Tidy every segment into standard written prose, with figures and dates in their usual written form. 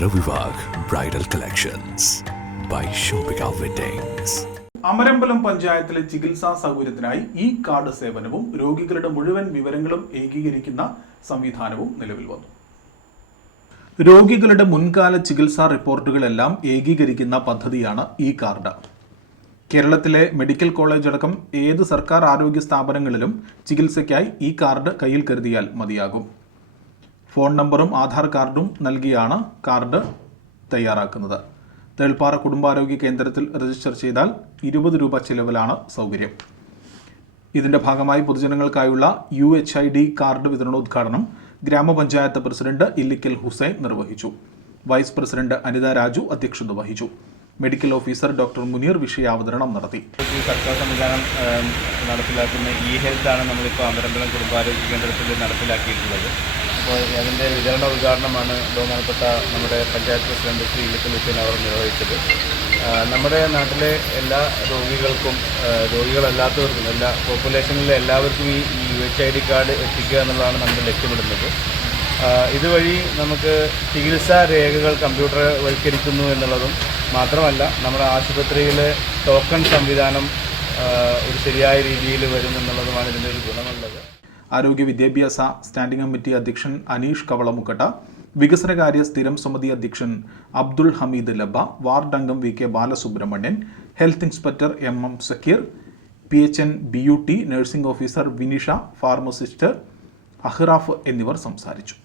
ചരിത്ര Vivah bridal collections by Shoppika weddings. Amarambalam പഞ്ചായത്തിലെ ചികിത്സാ സൗകര്യത്തിനായി ഈ കാർഡ് സേവനവും രോഗികളുടെ മുഴുവൻ വിവരങ്ങളും ഏകീകരിക്കുന്ന സംവിധാനവും നിലവിൽ വന്നു. രോഗികളുടെ മുൻകാല ചികിത്സാ റിപ്പോർട്ടുകളെല്ലാം ഏകീകരിക്കുന്ന പദ്ധതിയാണ് ഈ കാർഡ്. കേരളത്തിലെ മെഡിക്കൽ കോളേജ് അടക്കം ഏത് സർക്കാർ ആരോഗ്യ സ്ഥാപനങ്ങളിലും ചികിത്സയ്ക്കായി ഈ കാർഡ് കയ്യിൽ കരുതിയാൽ മതിയാകും. ഫോൺ നമ്പറും ആധാർ കാർഡും നൽകിയാണ് കാർഡ് തയ്യാറാക്കുന്നത്. തേൾപ്പാറ കുടുംബാരോഗ്യ കേന്ദ്രത്തിൽ രജിസ്റ്റർ ചെയ്താൽ 20 രൂപ ചിലവിലാണ് സൗകര്യം. ഇതിന്റെ ഭാഗമായി പൊതുജനങ്ങൾക്കായുള്ള UHID കാർഡ് വിതരണോദ്ഘാടനം ഗ്രാമപഞ്ചായത്ത് പ്രസിഡന്റ് ഇല്ലിക്കൽ ഹുസൈൻ നിർവഹിച്ചു. വൈസ് പ്രസിഡന്റ് അനിത രാജു അധ്യക്ഷത വഹിച്ചു. മെഡിക്കൽ ഓഫീസർ ഡോക്ടർ മുനീർ വിഷയാവതരണം നടത്തി. സർക്കാർ സംവിധാനം നടപ്പിലാക്കുന്ന ഹെൽത്താണ് നമ്മളിപ്പോൾ അമരമ്പലം കുടുംബാരോഗ്യ കേന്ദ്രത്തിൽ നടപ്പിലാക്കിയിട്ടുള്ളത്. അപ്പോൾ അതിൻ്റെ വിതരണ ഉദ്ഘാടനമാണ് ബഹുമാനപ്പെട്ട നമ്മുടെ പഞ്ചായത്ത് പ്രസിഡന്റ് ശ്രീ ഇല്ലിക്കൽ ഹുസൈൻ അവർ നിർവഹിച്ചത്. നമ്മുടെ നാട്ടിലെ എല്ലാ രോഗികൾക്കും രോഗികളല്ലാത്തവർക്കും എല്ലാ പോപ്പുലേഷനിലെ എല്ലാവർക്കും ഈ UHID കാർഡ് എത്തിക്കുക എന്നുള്ളതാണ് നമ്മൾ ലക്ഷ്യമിടുന്നത്. ഇതുവഴി നമുക്ക് ചികിത്സാ രേഖകൾ കമ്പ്യൂട്ടർവൽക്കരിക്കുന്നു എന്നുള്ളതും മാത്രമല്ല നമ്മുടെ ആശുപത്രിയിലെ ടോക്കൺ സംവിധാനം ഒരു ശരിയായ രീതിയിൽ വരുമെന്നുള്ളതുമാണ് ഇതിൻ്റെ ഒരു ഗുണമുള്ളത്. ആരോഗ്യ വിദ്യാഭ്യാസ സ്റ്റാൻഡിംഗ് കമ്മിറ്റി അധ്യക്ഷൻ അനീഷ് കവളമുക്കട്ട, വികസനകാര്യ സ്ഥിരം സമിതി അധ്യക്ഷൻ അബ്ദുൾ ഹമീദ് ലബ, വാർഡ് അംഗം VK Balasubramanian, health inspector MM Zakir, PHN BUT nursing officer Vinisha, pharmacist Ahraf എന്നിവർ സംസാരിച്ചു.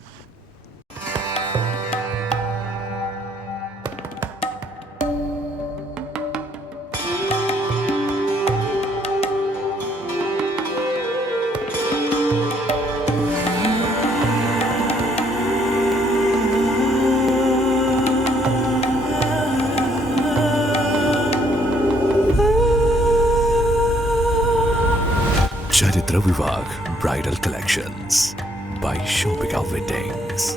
Charithra Vivah bridal collections by Shoppika weddings.